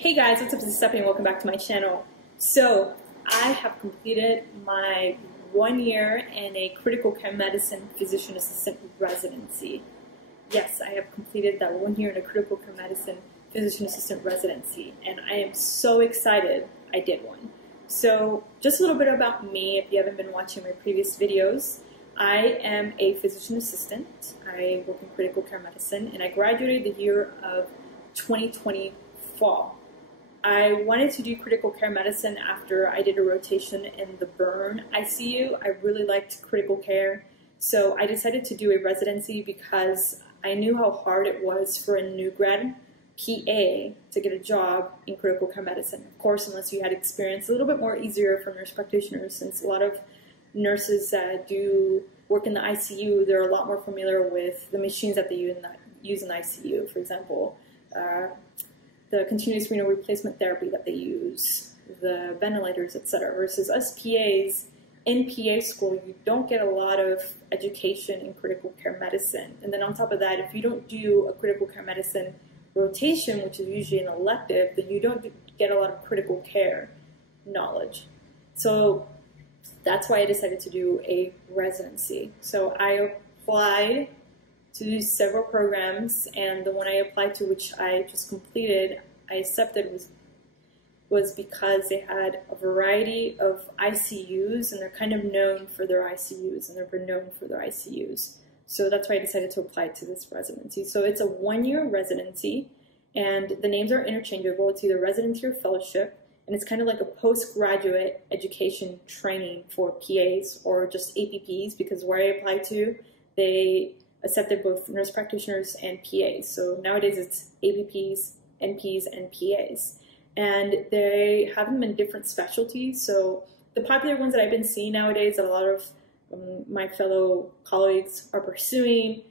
Hey guys, what's up? This is Stephanie. Welcome back to my channel. So, I have completed my 1 year in a critical care medicine physician assistant residency. Yes, I have completed that 1 year in a critical care medicine physician assistant residency, and I am so excited I did one. So, just a little bit about me if you haven't been watching my previous videos. I am a physician assistant. I work in critical care medicine, and I graduated the year of 2020 fall. I wanted to do critical care medicine after I did a rotation in the burn ICU. I really liked critical care, so I decided to do a residency because I knew how hard it was for a new grad PA to get a job in critical care medicine. Of course, unless you had experience, a little bit more easier for nurse practitioners, since a lot of nurses that do work in the ICU, they're a lot more familiar with the machines that they use in the ICU. For example, the continuous renal replacement therapy that they use, the ventilators, etc. Versus us PAs, in PA school, you don't get a lot of education in critical care medicine. And then on top of that, if you don't do a critical care medicine rotation, which is usually an elective, then you don't get a lot of critical care knowledge. So that's why I decided to do a residency. So I applied to do several programs, and the one I applied to, which I just completed, I accepted was because they had a variety of ICUs, and they're kind of known for their ICUs, and they're known for their ICUs. So that's why I decided to apply to this residency. So it's a 1 year residency, and the names are interchangeable. It's either residency or fellowship, and it's kind of like a postgraduate education training for PAs or just APPs, because where I applied to, they accepted both nurse practitioners and PAs. So nowadays it's APPs, NPs, and PAs. And they have them in different specialties. So the popular ones that I've been seeing nowadays that a lot of my fellow colleagues are pursuing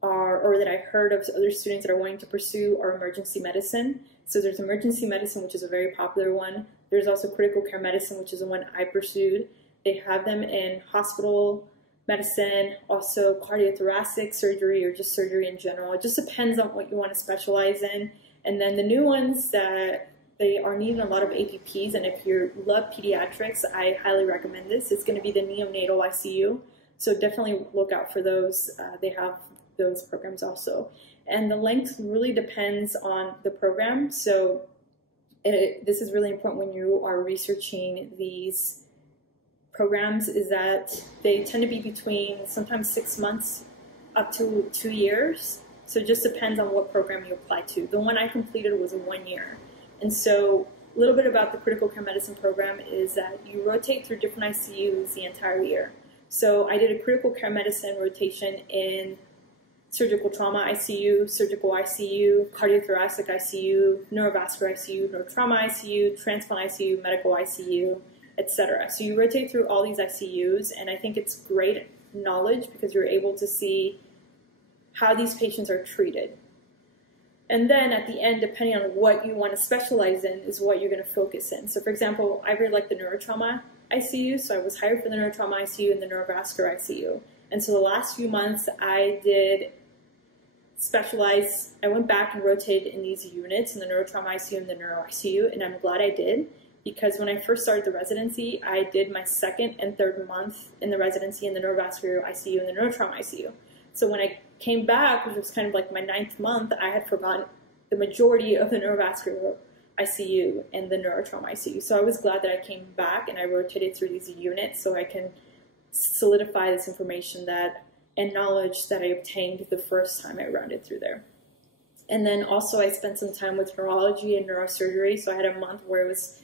or that I heard of other students that are wanting to pursue are emergency medicine. So there's emergency medicine, which is a very popular one. There's also critical care medicine, which is the one I pursued. They have them in hospital medicine, also cardiothoracic surgery, or just surgery in general. It just depends on what you want to specialize in. And then the new ones that they are needing a lot of APPs, and if you love pediatrics, I highly recommend this. It's going to be the neonatal ICU, so definitely look out for those. They have those programs also. And the length really depends on the program, so this is really important when you are researching these programs, is that they tend to be between sometimes 6 months up to 2 years. So it just depends on what program you apply to. The one I completed was a 1 year. And so a little bit about the critical care medicine program is that you rotate through different ICUs the entire year. So I did a critical care medicine rotation in surgical trauma ICU, surgical ICU, cardiothoracic ICU, neurovascular ICU, neurotrauma ICU, transplant ICU, medical ICU, etc. So you rotate through all these ICUs, and I think it's great knowledge because you're able to see how these patients are treated. And then at the end, depending on what you want to specialize in, is what you're going to focus in. So for example, I really like the Neurotrauma ICU, so I was hired for the Neurotrauma ICU and the Neurovascular ICU. And so the last few months I did specialize, I went back and rotated in these units, in the Neurotrauma ICU and the Neuro ICU, and I'm glad I did. Because when I first started the residency, I did my second and third month in the residency in the Neurovascular ICU and the Neurotrauma ICU. So when I came back, which was kind of like my 9th month, I had forgotten the majority of the Neurovascular ICU and the Neurotrauma ICU. So I was glad that I came back and I rotated through these units so I can solidify this information and knowledge that I obtained the first time I rounded through there. And then also I spent some time with neurology and neurosurgery. So I had a month where it was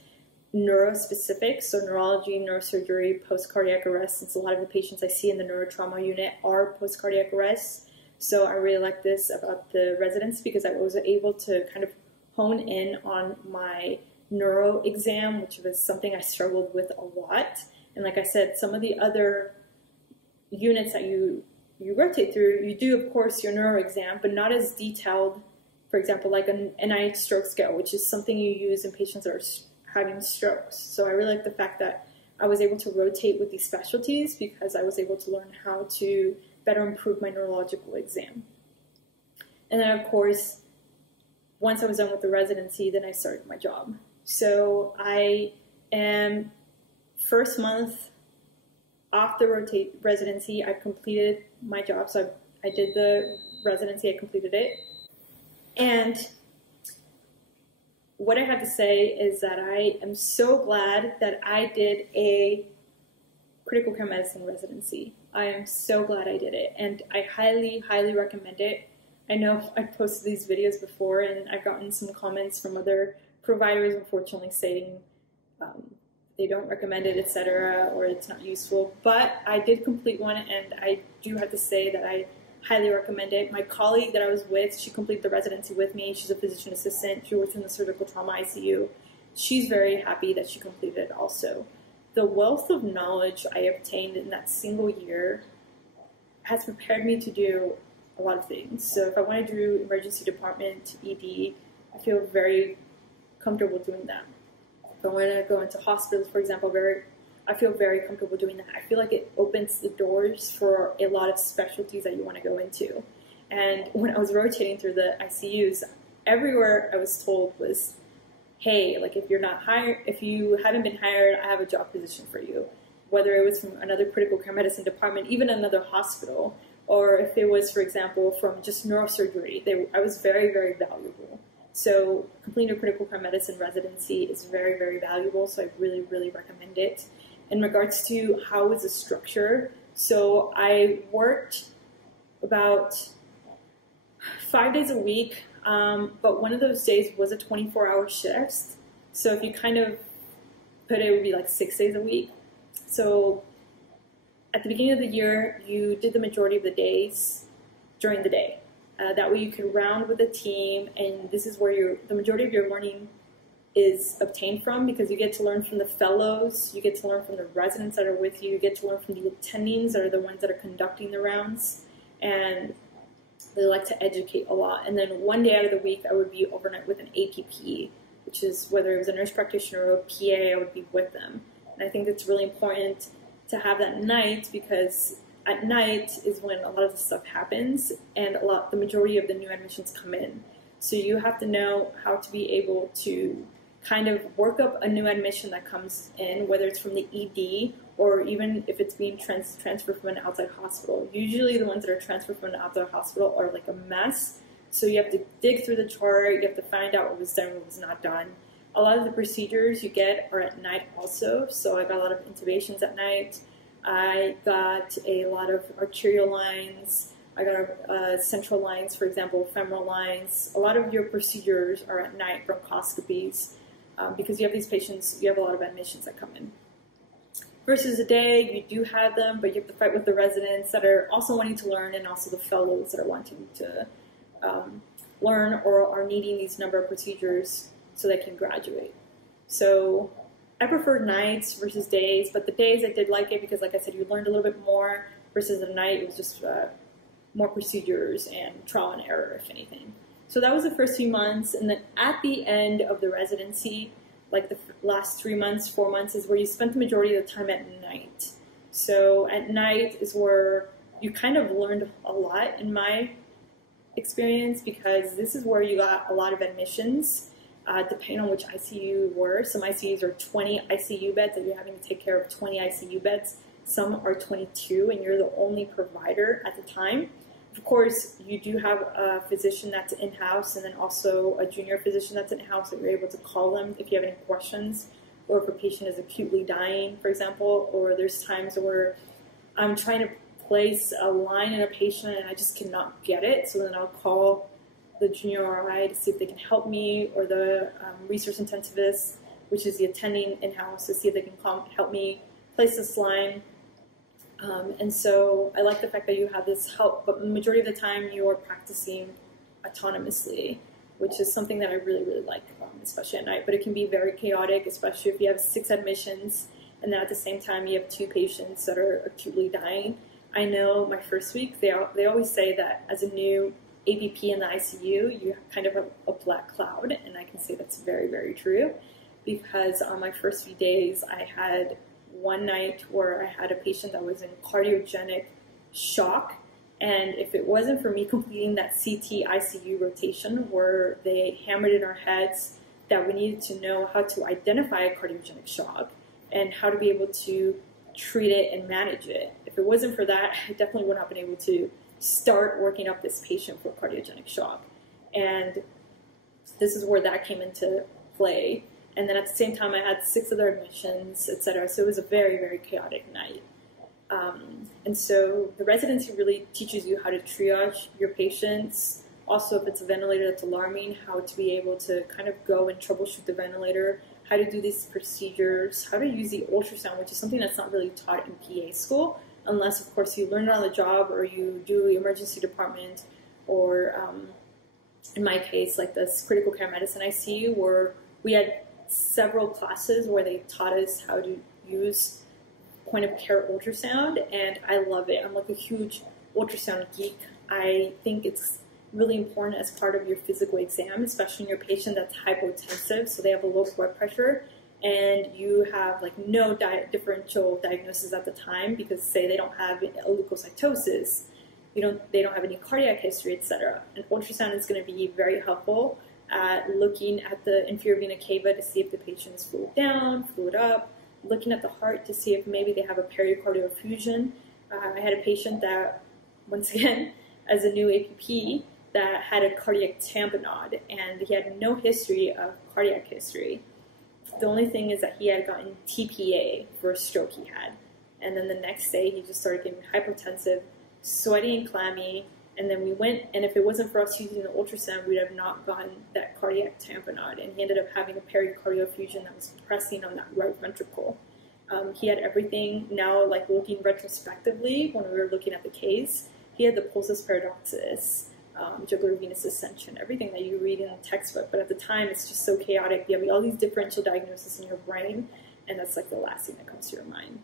neuro-specific, so neurology, neurosurgery, post-cardiac arrest, since a lot of the patients I see in the neurotrauma unit are post-cardiac arrest. So I really like this about the residence because I was able to kind of hone in on my neuro exam, which was something I struggled with a lot. And like I said, some of the other units that you rotate through, you do, of course, your neuro exam, but not as detailed, for example, like an NIH stroke scale, which is something you use in patients that are having strokes. So I really like the fact that I was able to rotate with these specialties because I was able to learn how to better improve my neurological exam. And then of course, once I was done with the residency, then I started my job. So I am first month off the residency, I completed my job. So I did the residency, I completed it. And what I have to say is that I am so glad that I did a critical care medicine residency. I am so glad I did it, and I highly, highly recommend it. I know I posted these videos before, and I've gotten some comments from other providers, unfortunately, saying they don't recommend it, etc., or it's not useful. But I did complete one, and I do have to say that I highly recommend it. My colleague that I was with, she completed the residency with me. She's a physician assistant. She works in the surgical trauma ICU. She's very happy that she completed it also. The wealth of knowledge I obtained in that single year has prepared me to do a lot of things. So if I want to do emergency department, ED, I feel very comfortable doing that. If I want to go into hospitals, for example, I feel very comfortable doing that. I feel like it opens the doors for a lot of specialties that you want to go into. And when I was rotating through the ICUs, everywhere I was told was, hey, like if you haven't been hired, I have a job position for you. Whether it was from another critical care medicine department, even another hospital, or if it was, for example, from just neurosurgery, I was very, very valuable. So completing a critical care medicine residency is very, very valuable, so I really, really recommend it. In regards to how is the structure, so I worked about 5 days a week, but one of those days was a 24-hour shift. So if you kind of put it, would be like 6 days a week. So at the beginning of the year, you did the majority of the days during the day. That way you can round with the team, and this is where the majority of your learning is obtained from, because you get to learn from the fellows, you get to learn from the residents that are with you, you get to learn from the attendings that are the ones that are conducting the rounds, and they like to educate a lot. And then one day out of the week, I would be overnight with an APP, which is whether it was a nurse practitioner or a PA, I would be with them. And I think it's really important to have that night, because at night is when a lot of the stuff happens, and the majority of the new admissions come in. So you have to know how to be able to kind of work up a new admission that comes in, whether it's from the ED or even if it's being transferred from an outside hospital. Usually the ones that are transferred from an outside hospital are like a mess. So you have to dig through the chart, you have to find out what was done, what was not done. A lot of the procedures you get are at night also. So I got a lot of intubations at night. I got a lot of arterial lines. I got central lines, for example, femoral lines. A lot of your procedures are at night, bronchoscopies, because you have these patients, you have a lot of admissions that come in. Versus a day, you do have them, but you have to fight with the residents that are also wanting to learn, and also the fellows that are wanting to learn or are needing these number of procedures so they can graduate. So I prefer nights versus days, but the days I did like it because, like I said, you learned a little bit more, versus the night it was just more procedures and trial and error, if anything. So that was the first few months, and then at the end of the residency, like the last 3 months, 4 months, is where you spent the majority of the time at night. So at night is where you kind of learned a lot, in my experience, because this is where you got a lot of admissions, depending on which ICU you were. Some ICUs are 20 ICU beds, and you're having to take care of 20 ICU beds. Some are 22, and you're the only provider at the time. Of course, you do have a physician that's in-house, and then also a junior physician that's in-house that you're able to call them if you have any questions, or if a patient is acutely dying, for example, or there's times where I'm trying to place a line in a patient and I just cannot get it, so then I'll call the junior RI to see if they can help me, or the resource intensivist, which is the attending in-house, to see if they can help me place this line. And so I like the fact that you have this help, but the majority of the time you are practicing autonomously, which is something that I really, really like, especially at night. But it can be very chaotic, especially if you have 6 admissions, and then at the same time you have 2 patients that are acutely dying. I know my first week, they always say that as a new APP in the ICU, you kind of have a black cloud, and I can say that's very, very true, because on my first few days, I had one night where I had a patient that was in cardiogenic shock, And if it wasn't for me completing that CT ICU rotation where they hammered in our heads that we needed to know how to identify a cardiogenic shock and how to be able to treat it and manage it. If it wasn't for that, I definitely would not have been able to start working up this patient for cardiogenic shock. And this is where that came into play. And then at the same time, I had 6 other admissions, etc. So it was a very, very chaotic night. And so the residency really teaches you how to triage your patients. Also, if it's a ventilator that's alarming, how to be able to kind of go and troubleshoot the ventilator, how to do these procedures, how to use the ultrasound, which is something that's not really taught in PA school, unless, of course, you learn it on the job or you do emergency department, or in my case, like this critical care medicine ICU, where we had several classes where they taught us how to use point of care ultrasound, and I love it. I'm like a huge ultrasound geek. I think it's really important as part of your physical exam, especially in your patient that's hypotensive, so they have a low blood pressure, and you have like no differential diagnosis at the time because say they don't have a leukocytosis, they don't have any cardiac history, etc. And ultrasound is going to be very helpful at looking at the inferior vena cava to see if the patient is fluid down, fluid up, looking at the heart to see if maybe they have a pericardial effusion. I had a patient that, once again, as a new APP, that had a cardiac tamponade, and he had no history of cardiac history. The only thing is that he had gotten TPA for a stroke he had. And then the next day, he just started getting hypotensive, sweaty and clammy, and then we went, and if it wasn't for us using the ultrasound, we'd have not gotten that cardiac tamponade, and he ended up having a pericardial effusion that was pressing on that right ventricle. He had everything. Now, like looking retrospectively, when we were looking at the case, he had the pulsus paradoxus, jugular venous ascension, everything that you read in the textbook, but at the time, it's just so chaotic. You have all these differential diagnoses in your brain, and that's like the last thing that comes to your mind.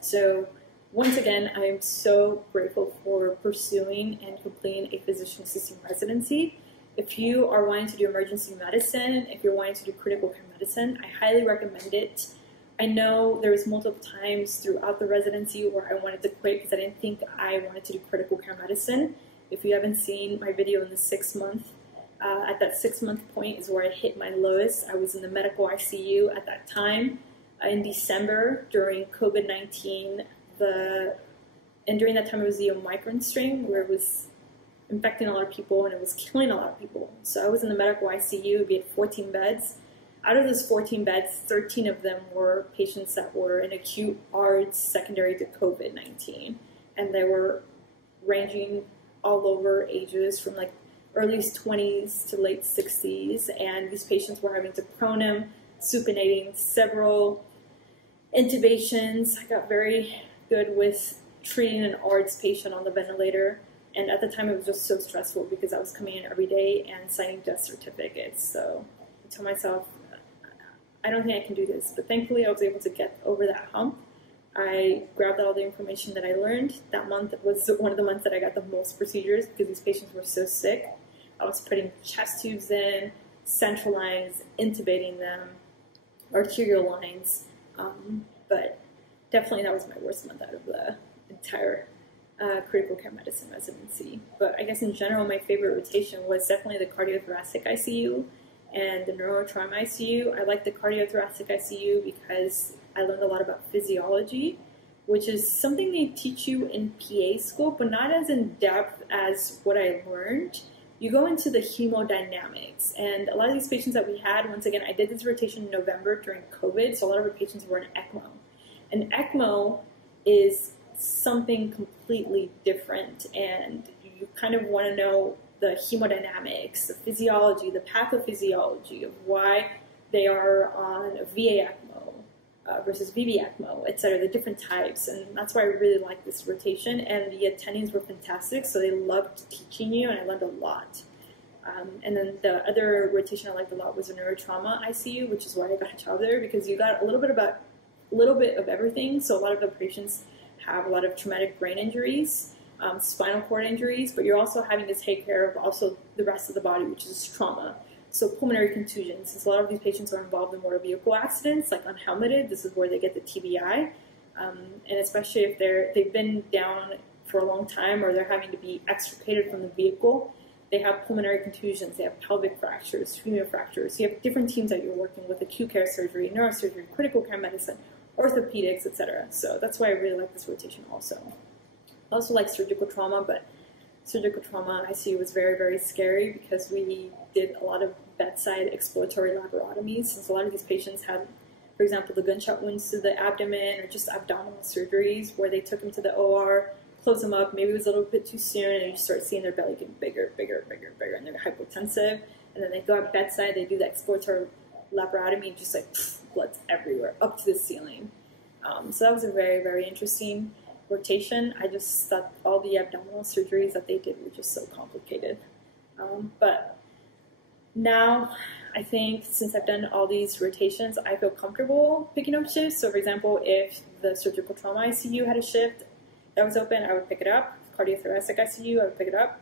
So, once again, I am so grateful for pursuing and completing a physician assistant residency. If you are wanting to do emergency medicine, if you're wanting to do critical care medicine, I highly recommend it. I know there was multiple times throughout the residency where I wanted to quit because I didn't think I wanted to do critical care medicine. If you haven't seen my video in the 6th month, at that 6-month point is where I hit my lowest. I was in the medical ICU at that time in December during COVID-19. And during that time, it was the Omicron strain where it was infecting a lot of people and it was killing a lot of people. So I was in the medical ICU. We had 14 beds. Out of those 14 beds, 13 of them were patients that were in acute ARDS secondary to COVID-19. And they were ranging all over ages from like early 20s to late 60s. And these patients were having to pronom, supinating, several intubations. I got very good with treating an ARDS patient on the ventilator, and at the time it was just so stressful because I was coming in every day and signing death certificates. So I told myself, I don't think I can do this, but thankfully I was able to get over that hump. I grabbed all the information that I learned. That month was one of the months that I got the most procedures because these patients were so sick. I was putting chest tubes in, central lines, intubating them, arterial lines, but definitely that was my worst month out of the entire critical care medicine residency. But I guess in general, my favorite rotation was definitely the cardiothoracic ICU and the Neurotrauma ICU. I like the cardiothoracic ICU because I learned a lot about physiology, which is something they teach you in PA school, but not as in depth as what I learned. You go into the hemodynamics, and a lot of these patients that we had, once again, I did this rotation in November during COVID, so a lot of our patients were in ECMO. And ECMO is something completely different, and you kind of want to know the hemodynamics, the physiology, the pathophysiology of why they are on VA ECMO versus VV ECMO, etc., the different types, and that's why I really like this rotation, and the attendings were fantastic, so they loved teaching you, and I learned a lot. And then the other rotation I liked a lot was a Neurotrauma ICU, which is why I got a job there, because you got a little bit of everything. So a lot of the patients have a lot of traumatic brain injuries, spinal cord injuries, but you're also having to take care of also the rest of the body, which is trauma. So pulmonary contusions, since a lot of these patients are involved in motor vehicle accidents, like unhelmeted, this is where they get the TBI, and especially if they've been down for a long time, or they're having to be extricated from the vehicle. They have pulmonary contusions, they have pelvic fractures, femur fractures. You have different teams that you're working with: acute care surgery, neurosurgery, critical care medicine, orthopedics, etc. So that's why I really like this rotation also. I also like surgical trauma, but surgical trauma ICU was very, very scary because we did a lot of bedside exploratory laparotomies, since a lot of these patients had, for example, the gunshot wounds to the abdomen or just abdominal surgeries where they took them to the OR, close them up, maybe it was a little bit too soon, and you start seeing their belly getting bigger, bigger, bigger, bigger, and they're hypotensive. And then they go at bedside, they do the exploratory laparotomy, and just like blood's everywhere, up to the ceiling. So that was a very, very interesting rotation. I just thought all the abdominal surgeries that they did were just so complicated. But now, I think since I've done all these rotations, I feel comfortable picking up shifts. So for example, if the surgical trauma ICU had a shift that was open, I would pick it up. Cardiothoracic ICU, I would pick it up.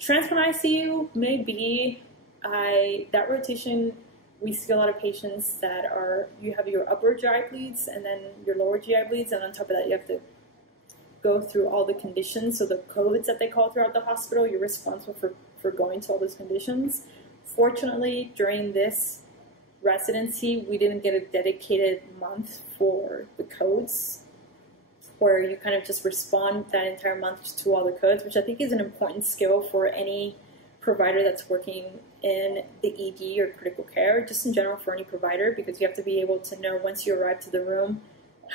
Transplant ICU, maybe that rotation, we see a lot of patients that are, you have your upper GI bleeds and then your lower GI bleeds, and on top of that you have to go through all the conditions, so the codes that they call throughout the hospital, you're responsible for going to all those conditions. Fortunately, during this residency, we didn't get a dedicated month for the codes, where you kind of just respond that entire month to all the codes, which I think is an important skill for any provider that's working in the ED or critical care, just in general for any provider, because you have to be able to know once you arrive to the room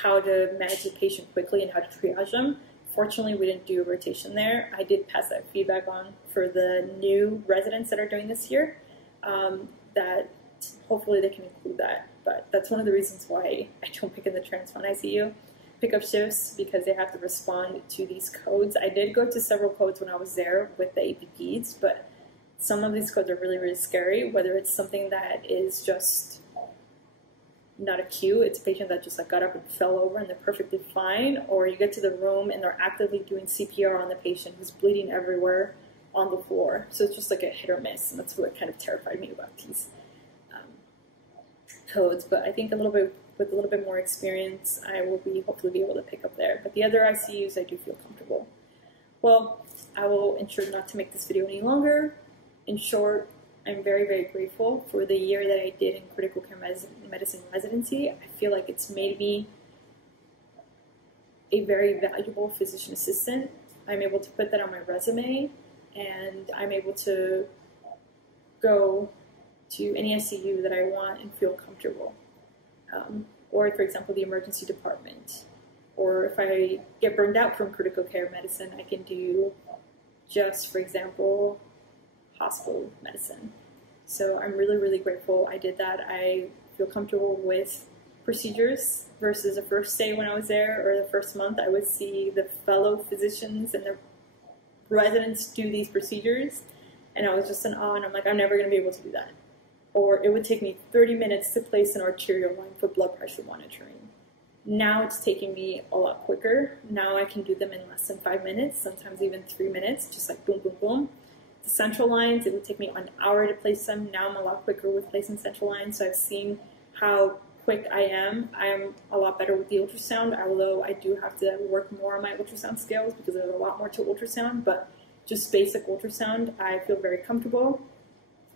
how to manage the patient quickly and how to triage them. Fortunately, we didn't do a rotation there. I did pass that feedback on for the new residents that are doing this year, that hopefully they can include that. But that's one of the reasons why I don't pick in the transplant ICU pickup shifts, because they have to respond to these codes. I did go to several codes when I was there with the APPs, but some of these codes are really, really scary, whether it's something that is just not acute, it's a patient that just like got up and fell over and they're perfectly fine, or you get to the room and they're actively doing CPR on the patient who's bleeding everywhere on the floor. So it's just like a hit or miss, and that's what kind of terrified me about these codes. But I think with a little bit more experience, I will hopefully be able to pick up there. But the other ICUs, I do feel comfortable. Well, I will ensure not to make this video any longer. In short, I'm very, very grateful for the year that I did in critical care medicine residency. I feel like it's made me a very valuable physician assistant. I'm able to put that on my resume, and I'm able to go to any ICU that I want and feel comfortable. Or, for example, the emergency department. Or if I get burned out from critical care medicine, I can do just, for example, hospital medicine. So I'm really, really grateful I did that. I feel comfortable with procedures versus the first day when I was there, or the first month. I would see the fellow physicians and the residents do these procedures, and I was just in awe, and I'm like, I'm never going to be able to do that. Or it would take me 30 minutes to place an arterial line for blood pressure monitoring. Now it's taking me a lot quicker. Now I can do them in less than 5 minutes, sometimes even 3 minutes, just like boom, boom, boom. The central lines, it would take me an hour to place them. Now I'm a lot quicker with placing central lines, so I've seen how quick I am. I'm a lot better with the ultrasound, although I do have to work more on my ultrasound skills because there's a lot more to ultrasound, but just basic ultrasound, I feel very comfortable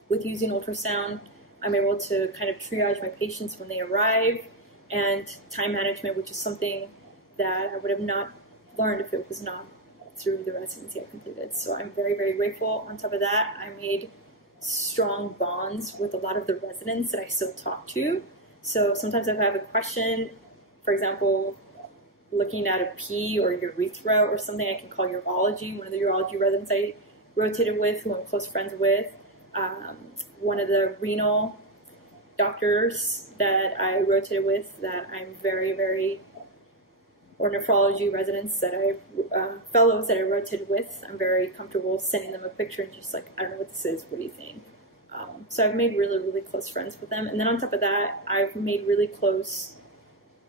with using ultrasound. I'm able to kind of triage my patients when they arrive, and time management, which is something that I would have not learned if it was not through the residency I completed. So I'm very, very grateful. On top of that, I made strong bonds with a lot of the residents that I still talk to. So sometimes if I have a question, for example, looking at a P or urethra or something, I can call urology, one of the urology residents I rotated with, who I'm close friends with, one of the renal doctors that I rotated with that I'm very, very, or nephrology residents that fellows that I rotated with, I'm very comfortable sending them a picture and just like, I don't know what this is, what do you think? So I've made really, really close friends with them. And then on top of that, I've made really close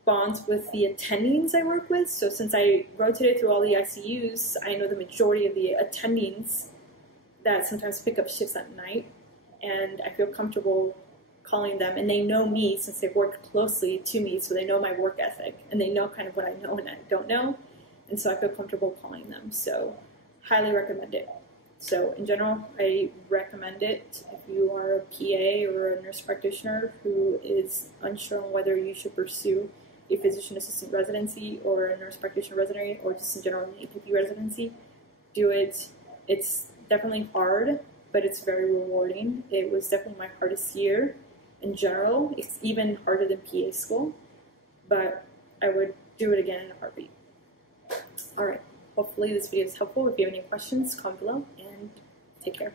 bonds with the attendings I work with. So since I rotated through all the ICUs, I know the majority of the attendings that sometimes pick up shifts at night, and I feel comfortable calling them, and they know me since they've worked closely to me, so they know my work ethic, and they know kind of what I know and I don't know. and so I feel comfortable calling them. So highly recommend it. So in general, I recommend it if you are a PA or a nurse practitioner who is unsure on whether you should pursue a physician assistant residency or a nurse practitioner residency, or just in general an APP residency. Do it. It's definitely hard, but it's very rewarding. It was definitely my hardest year in general. It's even harder than PA school, but I would do it again in a heartbeat. All right. Hopefully this video is helpful. If you have any questions, comment below, and take care.